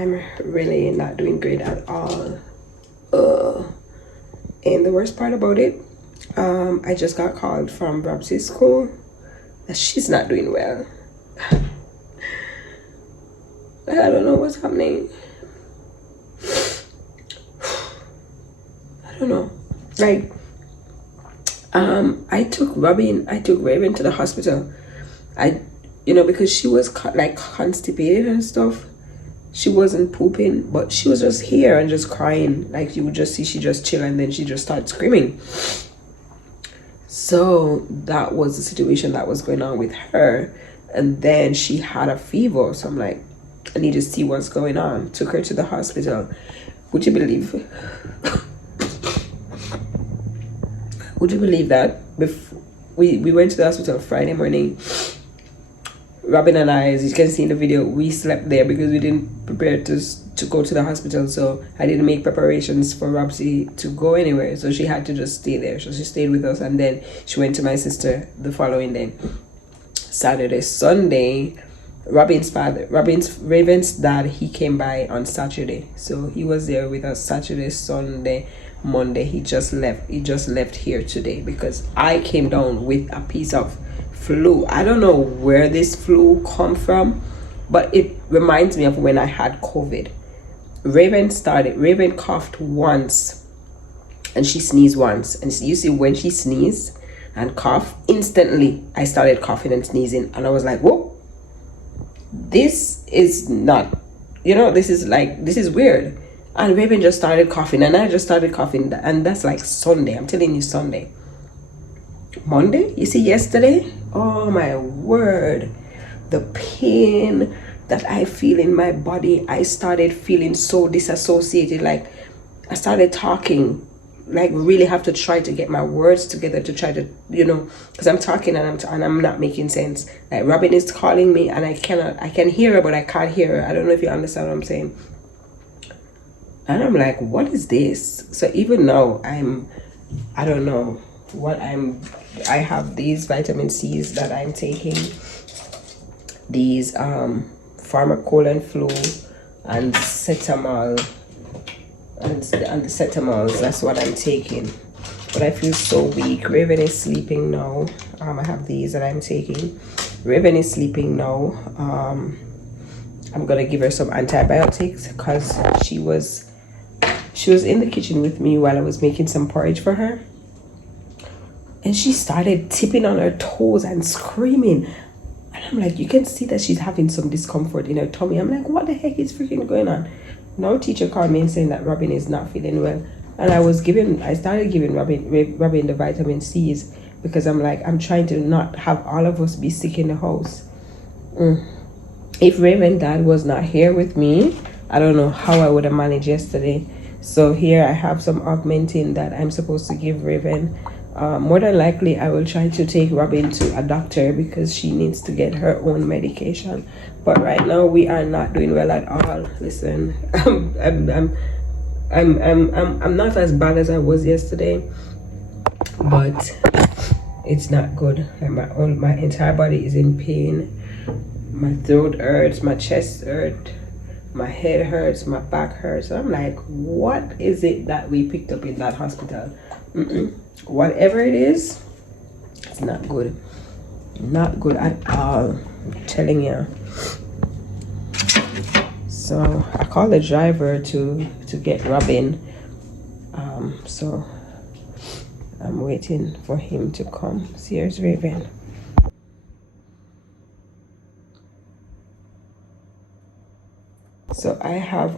I'm really not doing great at all. And the worst part about it, I just got called from Robsy's school that she's not doing well. I don't know what's happening. I don't know. Like, I took Raven to the hospital. Because she was like constipated and stuff. She wasn't pooping, but she was just here and just crying. Like, you would just see she just chill and then she just starts screaming. So that was the situation that was going on with her. And then she had a fever. So I'm like, I need to see what's going on. Took her to the hospital. Would you believe that before we went to the hospital Friday morning? Robin and I, as you can see in the video, we slept there because we didn't prepare to go to the hospital. So I didn't make preparations for Robsy to go anywhere. So she had to just stay there. So she stayed with us, and then she went to my sister the following day. Saturday, Sunday, Raven's dad, he came by on Saturday. So he was there with us Saturday, Sunday, Monday. He just left here today because I came down with a piece of flu. I don't know where this flu come from, but it reminds me of when I had COVID. Raven coughed once and she sneezed once, and you see, when she sneezed and coughed, instantly I started coughing and sneezing, and I was like, whoa, this is not, this is weird. And Raven just started coughing, and I just started coughing, and that's like Sunday. I'm telling you, Sunday. Monday, you see, yesterday, oh my word, the pain that I feel in my body, I started feeling so disassociated. Like, I started talking, like, really have to try to get my words together to try to, because I'm talking and I'm not making sense. Like, Robin is calling me and I can hear her, but I can't hear her. I don't know if you understand what I'm saying. And I'm like, what is this? So even now, I don't know what I have these vitamin C's that I'm taking, these pharmacolin flu and cetamol, and the cetamols, that's what I'm taking. But I feel so weak. Raven is sleeping now. I have these that I'm taking. Raven is sleeping now. I'm gonna give her some antibiotics because she was in the kitchen with me while I was making some porridge for her. And she started tipping on her toes and screaming. And I'm like, you can see that she's having some discomfort in her tummy. I'm like, what the heck is freaking going on? Now teacher called me and saying that Robin is not feeling well. And I started giving Robin the vitamin C's because I'm like, I'm trying to not have all of us be sick in the house. If Raven dad was not here with me, I don't know how I would have managed yesterday. So here I have some augmentin that I'm supposed to give Raven. More than likely, I will try to take Robin to a doctor because she needs to get her own medication. But right now, we are not doing well at all. Listen, I'm not as bad as I was yesterday, but it's not good. My entire body is in pain. My throat hurts, my chest hurts, my head hurts, my back hurts. I'm like, what is it that we picked up in that hospital? Whatever it is, it's not good. Not good at all, I'm telling you. So I called the driver to get Robin. So I'm waiting for him to come. Here's Raven. So I have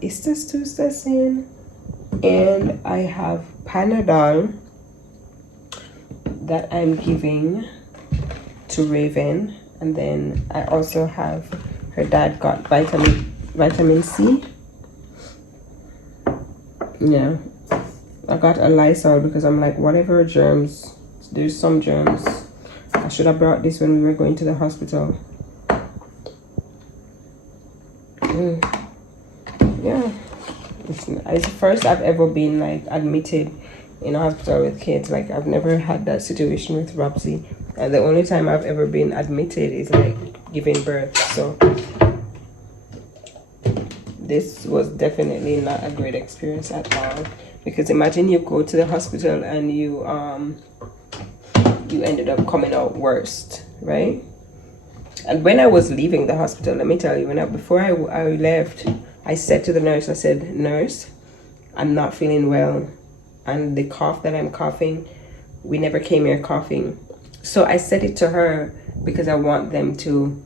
istustusine and I have Panadol that I'm giving to Raven, and then I also have, her dad got vitamin C. Yeah, I got a Lysol because I'm like, whatever germs, there's some germs. I should have brought this when we were going to the hospital. Yeah, it's the first I've ever been like admitted in a hospital with kids. Like, I've never had that situation with Robsy, and the only time I've ever been admitted is like giving birth. So this was definitely not a great experience at all, because imagine you go to the hospital and you ended up coming out worst, right? And when I was leaving the hospital, let me tell you, before I left, I said to the nurse, I said, "Nurse, I'm not feeling well, and the cough that I'm coughing, we never came here coughing." So I said it to her because I want them to,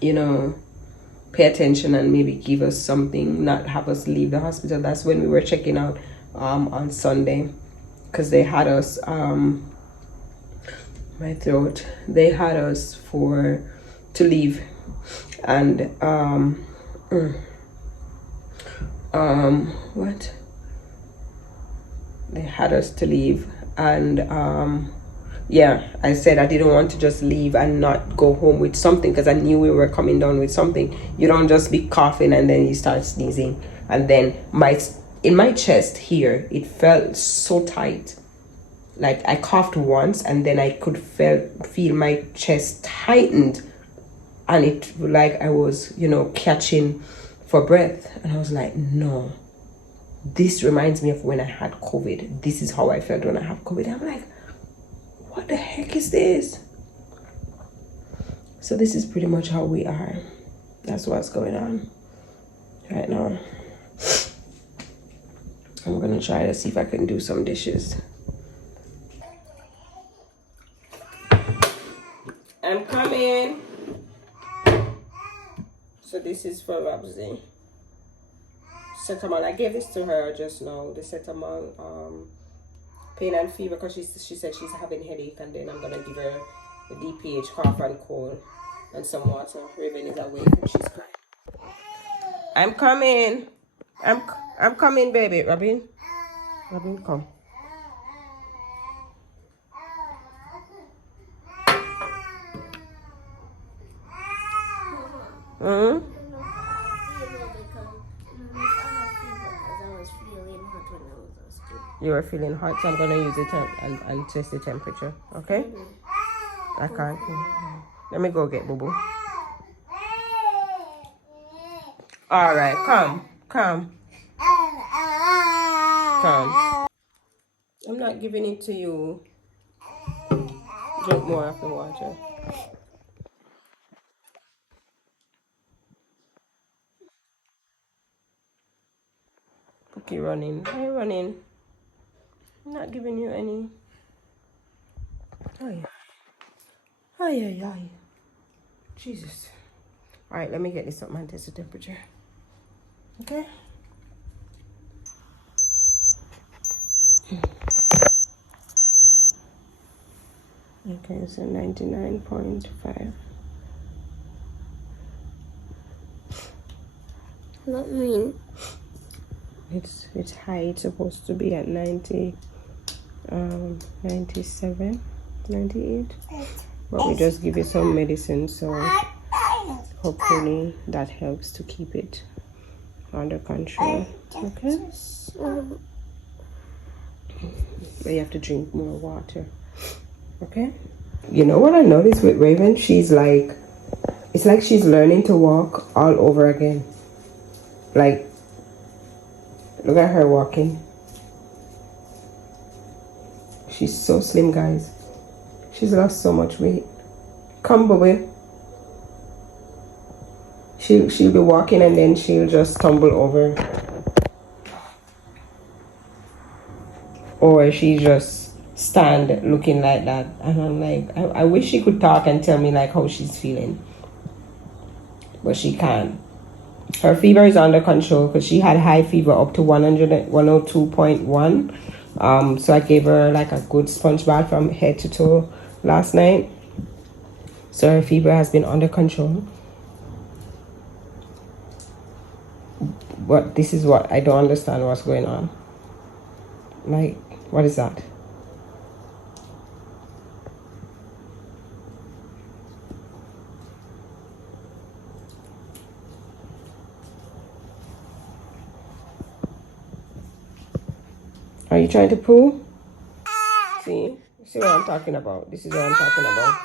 you know, pay attention and maybe give us something, not have us leave the hospital. That's when we were checking out on Sunday, because they had us my throat, they had us to leave, and what, they had us to leave, and yeah, I said I didn't want to just leave and not go home with something, because I knew we were coming down with something. You don't just be coughing and then you start sneezing. And then in my chest here, it felt so tight. Like I coughed once and then I could feel my chest tightened, and it like I was, catching for breath. And I was like, no, this reminds me of when I had COVID. This is how I felt when I had COVID. I'm like, what the heck is this? So this is pretty much how we are. That's what's going on right now. I'm gonna try to see if I can do some dishes. I'm coming. So this is for Robsy. Cetamol. I gave this to her just now. The Cetamol, pain and fever, because she said she's having headache, and then I'm gonna give her the DPH, cough and cold, and some water. Raven is awake and she's crying. I'm coming. I'm coming, baby. Robin, come. Hmm. You were feeling hot, so I'm gonna use it and test the temperature. Okay? I can't. Let me go get Boo Boo. All right, come. I'm not giving it to you. Drink more of the water. Cookie running. Hey, running. I'm not giving you any. Oh yeah. Oh yeah. Jesus. All right, let me get this up and test the temperature. Okay. Okay, so 99.5. What mean? It's high. It's supposed to be at 90, 97, 98. But we just give you some medicine, so hopefully that helps to keep it under control. Okay. But you have to drink more water. Okay. You know what I noticed with Raven? It's like she's learning to walk all over again. Like, look at her walking. She's so slim, guys. She's lost so much weight. Come, Bobby. She'll be walking and then she'll just tumble over. Or she just stand looking like that. And I'm like, I wish she could talk and tell me like how she's feeling. But she can't. Her fever is under control because she had high fever up to 102.1. So I gave her like a good sponge bath from head to toe last night. So her fever has been under control. But this is what I don't understand what's going on. Like, what is that? Are you trying to poo? See what I'm talking about? This is what I'm talking about.